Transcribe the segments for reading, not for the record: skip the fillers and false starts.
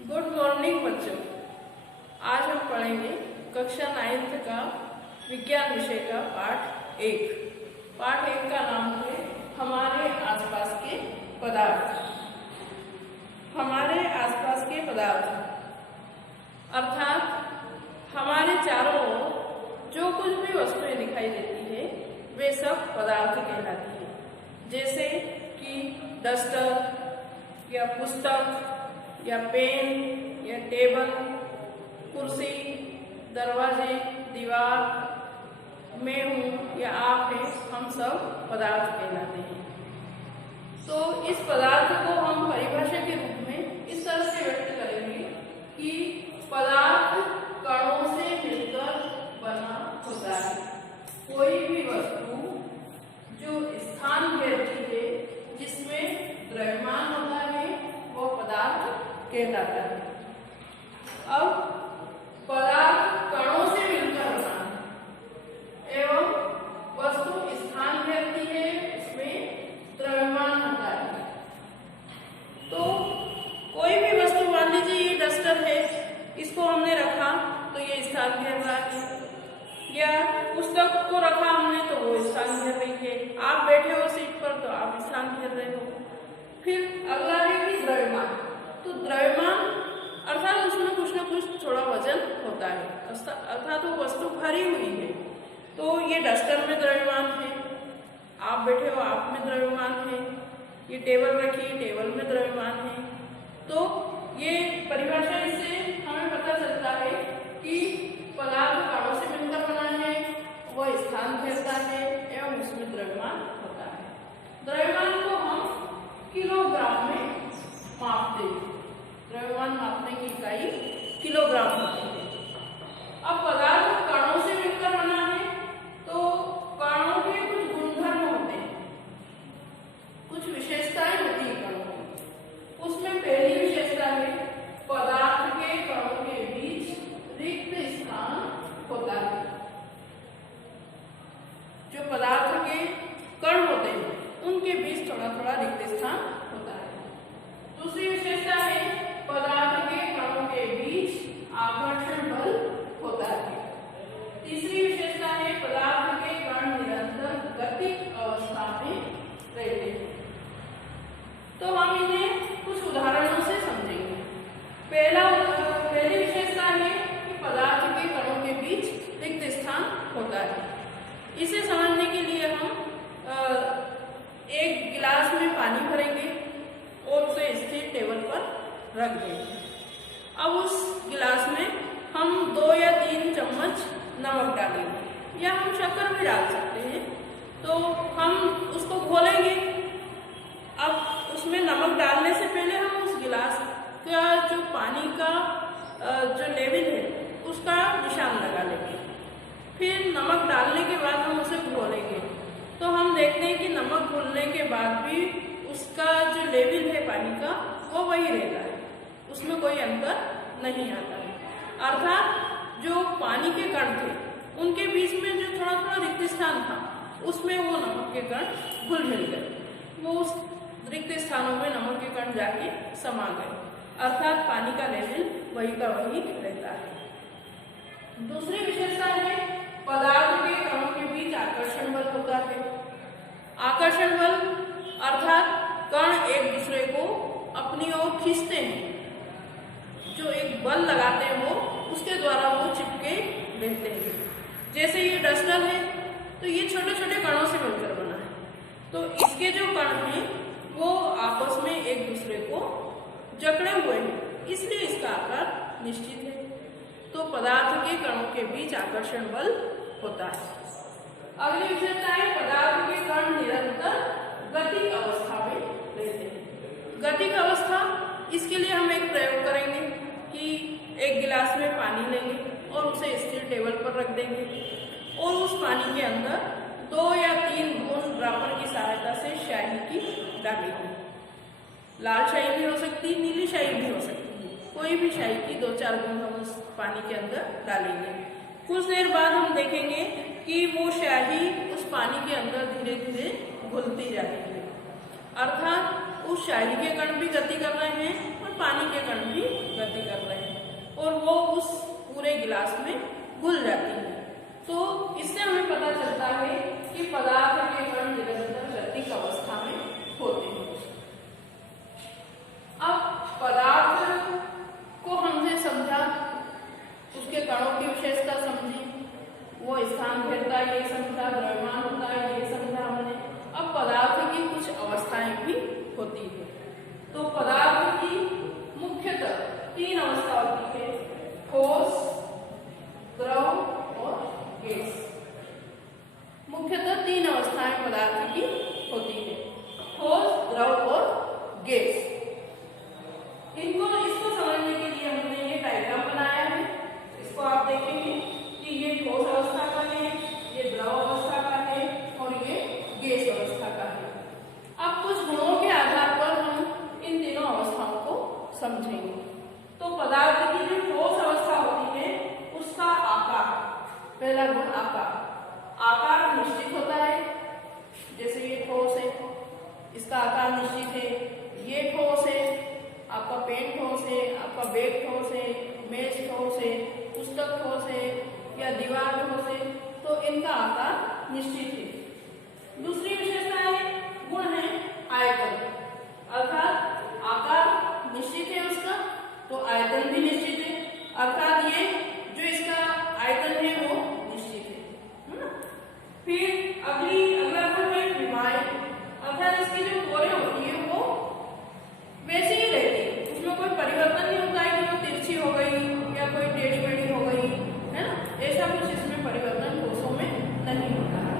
Good morning बच्चों। आज हम पढ़ेंगे कक्षा 9th का विज्ञान विषय का पाठ 1। पाठ 1 का नाम है हमारे आसपास के पदार्थ। हमारे आसपास के पदार्थ अर्थात हमारे चारों ओर जो कुछ भी वस्तुएं दिखाई देती है वे सब पदार्थ कहलाती है। जैसे कि डस्टर या पुस्तक या पेन या टेबल, कुर्सी, दरवाजे, दीवार, मैं हूँ या आप हैं, हम सब पदार्थ कहलाते हैं। तो इस पदार्थ को हम परिभाषा के रूप में इस तरह से व्यक्त करेंगे कि पदार्थ कणों से मिलकर बना होता है। कोई भी वस्तु जो स्थान घेरती है जिसमें द्रव्यमान होता है वो पदार्थ कहलाता है। अब पदार्थ कणों से मिलकर बना है एवं वस्तु स्थान घेरती है, इसमें द्रव्यमान होता है। तो कोई भी वस्तु, मान लीजिए ये डस्टर है, इसको हमने रखा तो ये स्थान घेर रहा है, या पुस्तक को रखा हमने तो वो स्थान घेर रही है, आप बैठे हो सीट पर तो आप स्थान घेर रहे हो। फिर अगला है कि द्रव्यमान। तो द्रव्यमान अर्थात उसमें कुछ ना कुछ थोड़ा वजन होता है, अर्थात वो वस्तु भरी हुई है। तो ये डस्टर में द्रव्यमान है, आप बैठे हो आप में द्रव्यमान है, ये टेबल रखी है टेबल में द्रव्यमान है। तो ये परिभाषा इससे हमें पता चलता है कि पदार्थ कणों से मिलकर बना है, वह स्थान घेरता है एवं उसमें द्रव्यमान होता है। द्रव्यमान को हम किलोग्राम में मापते हैं। द्रव्यमान मापने की इकाई किलोग्राम होती है। अब पदार्थ कणों से मिलकर बना है तो कणों के कुछ गुणधर्म होते हैं, कुछ विशेषताएं होती है कणों की। उसमें पहली विशेषता है पदार्थ के कणों के बीच रिक्त स्थान होता है। जो पदार्थ के कण होते हैं उनके बीच थोड़ा थोड़ा रिक्त स्थान होता है। दूसरी विशेषता है पदार्थ के कणों के बीच आकर्षण बल होता है। तीसरी विशेषता है पदार्थ के कण निरंतर गतिक अवस्था में रहते हैं। तो हम इन्हें कुछ उदाहरणों से समझेंगे। पहली विशेषता है कि पदार्थ के कणों के बीच रिक्त स्थान होता है। इसे समझने के लिए हम एक गिलास में पानी भरेंगे और उसे स्थिर टेबल पर रख देंगे। अब उस गिलास में हम 2 या 3 चम्मच नमक डालेंगे या हम शक्कर भी डाल सकते हैं। तो हम उसको घोलेंगे। अब उसमें नमक डालने से पहले हम उस गिलास का जो पानी का जो लेवल है उसका निशान लगा लेंगे। फिर नमक डालने के बाद हम उसे घोलेंगे तो हम देखते हैं कि नमक घुलने के बाद भी उसका जो लेवल है पानी का वो वही रहता है, उसमें कोई अंतर नहीं आता है। अर्थात जो पानी के कण थे उनके बीच में जो थोड़ा थोड़ा रिक्त स्थान था उसमें वो नमक के कण घुल मिल गए, वो उस रिक्त स्थानों में नमक के कण जाके समा गए, अर्थात पानी का लेवल वही का वही रहता है। दूसरी विशेषता है पदार्थ के कणों के बीच आकर्षण बल होता है। आकर्षण बल अर्थात कण एक दूसरे को अपनी ओर खींचते हैं, जो एक बल लगाते हैं वो उसके द्वारा वो चिपके रहते हैं। जैसे ये डस्टर है तो ये छोटे छोटे कणों से मिलकर बना है, तो इसके जो कण हैं वो आपस में एक दूसरे को जकड़े हुए हैं, इसलिए इसका आकार निश्चित है। तो पदार्थ के कणों के बीच आकर्षण बल होता है। अगली विशेषता है पदार्थ के कण निरंतर गतिक अवस्था में रहते हैं। गतिक अवस्था, इसके लिए हम एक प्रयोग करेंगे कि एक गिलास में पानी लेंगे और उसे स्थिर टेबल पर रख देंगे और उस पानी के अंदर 2 या 3 बूंद ड्रॉपर की सहायता से स्याही की डालेंगे। लाल स्याही भी हो सकती है, नीली स्याही भी हो सकती है, कोई भी स्याही की 2-4 बूंद हम उस पानी के अंदर डालेंगे। कुछ देर बाद हम देखेंगे कि वो स्याही उस पानी के अंदर धीरे धीरे घुलती जाती है, अर्थात उस स्याही के कण भी गति कर रहे हैं और पानी के कण भी गति गिलास में घुल जाती है। तो इससे हमें पता चलता है कि पदार्थ के कण निरंतर गतिक अवस्था में होते हैं। अब पदार्थ को हमने समझा, उसके कणों की विशेषता समझी, वो स्थान घेरता है ये समझा, द्रव्यमान होता है ये समझा हमने। अब पदार्थ की कुछ अवस्थाएं भी होती है। तो पदार्थ की मुख्यतः 3 अवस्था होती है, ठोस, द्रव और गैस। मुख्यतः 3 अवस्थाएं पदार्थ की होती है, ठोस, द्रव और गैस। इसको समझने के लिए हमने ये डायग्राम बनाया है। इसको आप देखेंगे कि ये ठोस अवस्था का है, ये द्रव अवस्था का है और ये गैस अवस्था का है। अब कुछ गुणों के आधार पर हम इन तीनों अवस्थाओं को समझेंगे। तो पदार्थ की जो ठोस अवस्था होती है उसका आकार, पहला गुण आकार निश्चित होता है। जैसे ये ठोस है, इसका आकार निश्चित है। ये ठोस है, आपका पेन ठोस है, आपका बैग ठोस है, मेज ठोस है, पुस्तक ठोस है या दीवार ठोस है, तो इनका आकार निश्चित है। दूसरी विशेषता है, गुण है आयतन, अर्थात आकार निश्चित है उसका, तो आयतन भी निश्चित है, अर्थात ये जो इसका आयतन है वो निश्चित है ना। फिर अगला गुण है विमाय, अर्थात इसकी जो कोरें होती है वो वैसी ही रहती है, उसमें कोई परिवर्तन नहीं होता है कि वो तिरछी हो गई या कोई टेढ़ी मेढ़ी हो गई, है ना, ऐसा कुछ इसमें परिवर्तन ठोसों में नहीं होता है।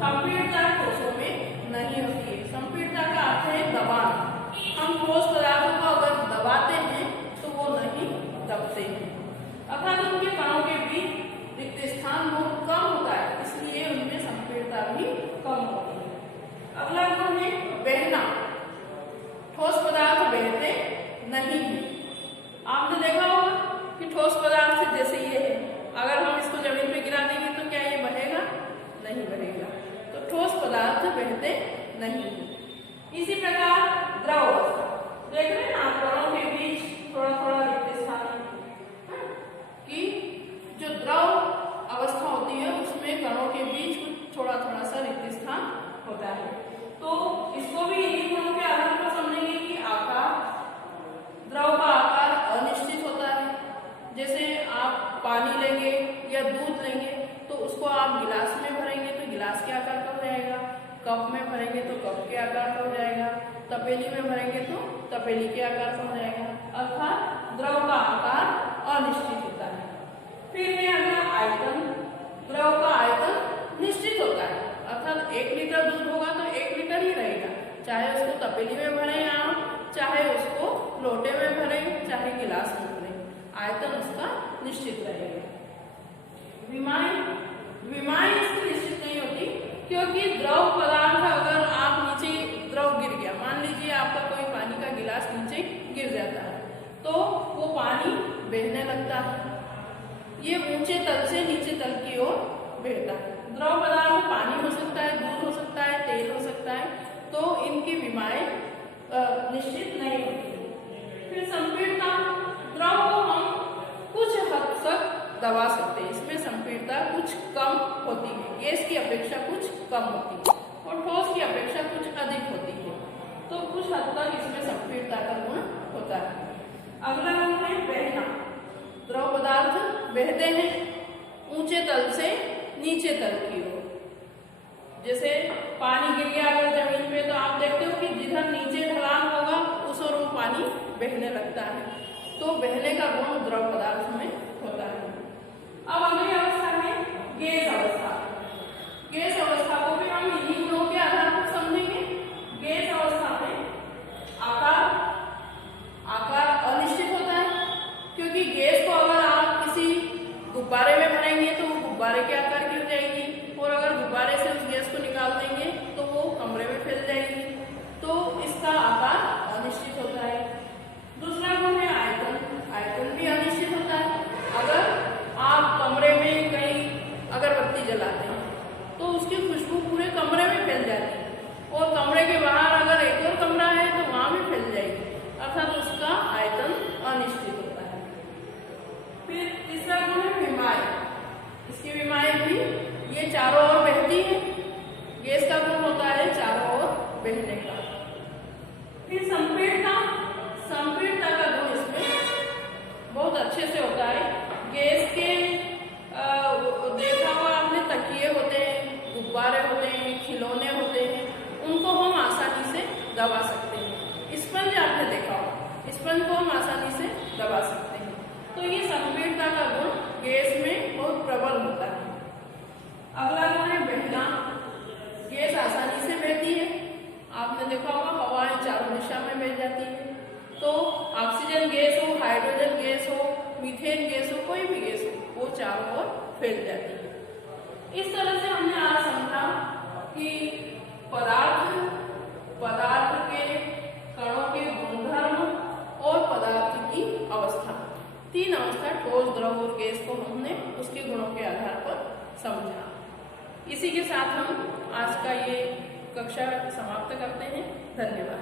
संपीड़ता ठोसों में नहीं होती है। संपीड़ता का अर्थ है दबान। हम ठोस पदार्थों को अगर दबाते हैं तो वो नहीं दबते हैं, अर्थात उनके कणों के बीच रिक्त स्थान बहुत कम होता है, इसलिए उनमें संपीड़ता भी कम होती है। अगला गुण है बहना, ठोस पदार्थ बहते नहीं है। आपने देखा होगा कि ठोस पदार्थ जैसे ये है, अगर हम इसको जमीन पे गिरा देंगे तो क्या ये बहेगा? नहीं बहेगा। तो ठोस पदार्थ बहते नहीं है। इसी प्रकार द्रव अवस्था, देख रहे हैं ना, कणों के बीच थोड़ा थोड़ा रिक्त स्थान है कि जो द्रव अवस्था होती है उसमें कणों के बीच थोड़ा थोड़ा सा रिक्त स्थान होता है। तो इसको भी इन्हीं गुणों के आधार पर समझेंगे कि आकार, द्रव का आकार अनिश्चित होता है। जैसे आप पानी लेंगे या दूध लेंगे तो उसको आप गिलास में भरेंगे तो गिलास के आकार का हो जाएगा, कप में भरेंगे तो कप के आकार का हो जाएगा, तपेली में भरेंगे तो तपेली के आकार का हो जाएगा, अर्थात द्रव का आकार अनिश्चित होता है। फिर है अगला आयतन, द्रव का आयतन निश्चित होता है, अर्थात 1 लीटर दूध होगा तो 1 लीटर ही रहेगा, चाहे उसको तपेली में भरे आप, चाहे उसको लोटे में भरे, चाहे गिलास में भरे, आयतन उसका निश्चित रहेगा। विमाएं इसकी निश्चित नहीं होती, क्योंकि द्रव पदार्थ अगर आप नीचे द्रव गिर गया, मान लीजिए आपका कोई पानी का गिलास नीचे गिर जाता है तो वो पानी बहने लगता है, ये ऊंचे तल से नीचे तल की ओर बहता है। द्रव पदार्थ पानी हो सकता है, दूध हो सकता है, तेल हो सकता है, तो इनकी विमाएं निश्चित नहीं होती। फिर संपीड़ता, द्रव को हम कुछ हद तक दबा सकते हैं, इसमें संपीड़ता कुछ कम होती है, गैस की अपेक्षा कुछ कम होती है और ठोस की अपेक्षा कुछ अधिक होती है, तो कुछ हद तक इसमें संपीड़ता का गुण होता है। अगला गुण है बहना, द्रव पदार्थ बहते हैं ऊंचे तल से नीचे तल की ओर। जैसे पानी गिर गया अगर जमीन पे तो आप देखते हो कि जिधर नीचे ढलान होगा उस ओर वो पानी बहने लगता है, तो बहने का गुण द्रव पदार्थ में होता है। अब अगली अवस्था है गैस अवस्था। गैस अवस्था को भी हम इन्हीं गुणों के आधार पर समझेंगे। गैस अवस्था में आकार अनिश्चित होता है, क्योंकि गैस को अगर आप किसी गुब्बारे में भरेंगे तो वो गुब्बारे के आकार की हो जाएगी, और अगर गुब्बारे से उस गैस को निकाल देंगे तो वो कमरे में फैल जाएगी, तो इसका आकार अनिश्चित होता है। दूसरा गुण है आयतन, आयतन भी अनिश्चित होता है। अगर आप कमरे में कहीं अगरबत्ती जलाते हैं तो उसकी खुशबू पूरे कमरे में दबा सकते हैं। तो ये संपीड़ता का गुण गैस में बहुत प्रबल होता है। अगला गुण है बहना। गैस आसानी से बहती है। आपने देखा होगा हवाएं चारों दिशा में बह जाती है। तो ऑक्सीजन गैस हो, हाइड्रोजन गैस हो, मीथेन गैस हो, कोई भी गैस हो, वो चारों ओर फैल जाती है। इस तरह से हमने आज समझा कि पदार्थ के कणों के गुणधर्म और पदार्थ की अवस्था, तीन अवस्था ठोस, द्रव और गैस को हमने उसके गुणों के आधार पर समझा। इसी के साथ हम आज का ये कक्षा समाप्त करते हैं। धन्यवाद।